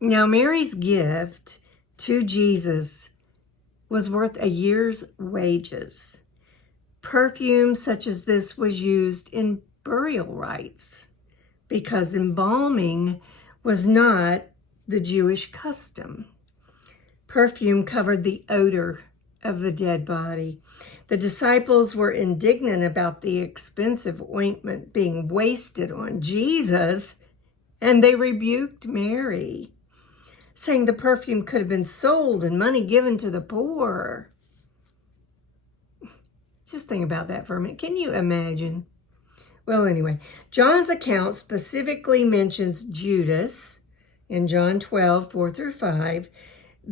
Now, Mary's gift to Jesus was worth a year's wages. Perfume such as this was used in burial rites because embalming was not the Jewish custom. Perfume covered the odor of the dead body. The disciples were indignant about the expensive ointment being wasted on Jesus, and they rebuked Mary, saying the perfume could have been sold and money given to the poor. Just think about that for a minute. Can you imagine? Well, anyway, John's account specifically mentions Judas in John 12, 4 through 5,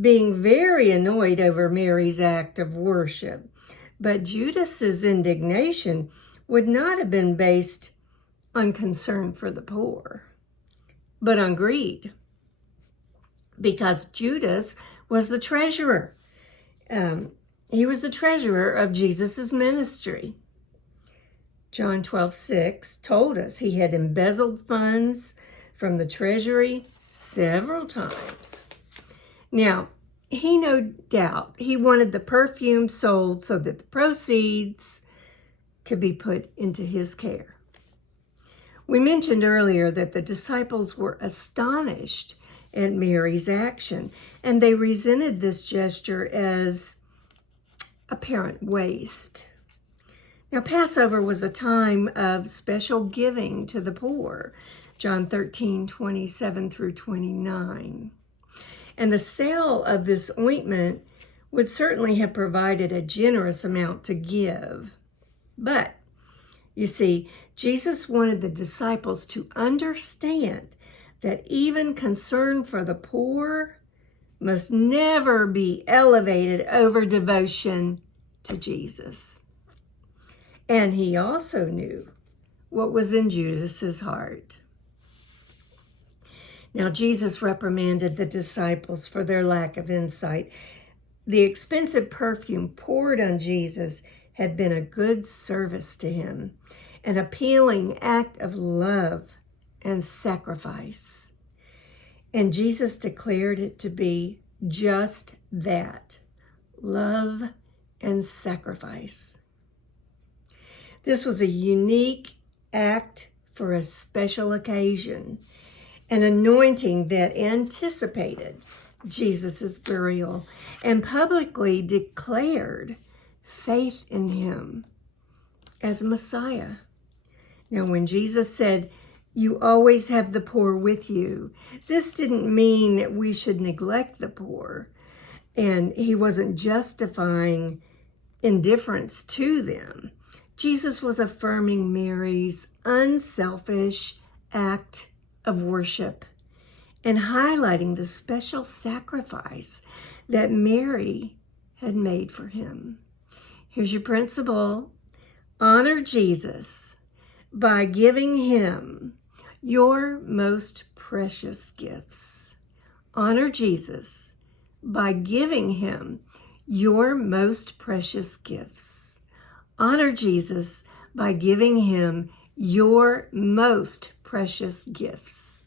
being very annoyed over Mary's act of worship. But Judas's indignation would not have been based on concern for the poor, but on greed, because Judas was the treasurer. He was the treasurer of Jesus's ministry. John 12:6 told us he had embezzled funds from the treasury several times. Now, he no doubt, he wanted the perfume sold so that the proceeds could be put into his care. We mentioned earlier that the disciples were astonished at Mary's action, and they resented this gesture as apparent waste. Now, Passover was a time of special giving to the poor, John 13:27 through 29. And the sale of this ointment would certainly have provided a generous amount to give. But, you see, Jesus wanted the disciples to understand that even concern for the poor must never be elevated over devotion to Jesus. And he also knew what was in Judas's heart. Now, Jesus reprimanded the disciples for their lack of insight. The expensive perfume poured on Jesus had been a good service to him, an appealing act of love and sacrifice. And Jesus declared it to be just that, love and sacrifice. This was a unique act for a special occasion, an anointing that anticipated Jesus' burial and publicly declared faith in him as Messiah. Now, when Jesus said, "You always have the poor with you," this didn't mean that we should neglect the poor, and he wasn't justifying indifference to them. Jesus was affirming Mary's unselfish act of worship and highlighting the special sacrifice that Mary had made for him. Here's your principle. Honor Jesus by giving him your most precious gifts. Honor Jesus by giving him your most precious gifts. Honor Jesus by giving him your most precious gifts.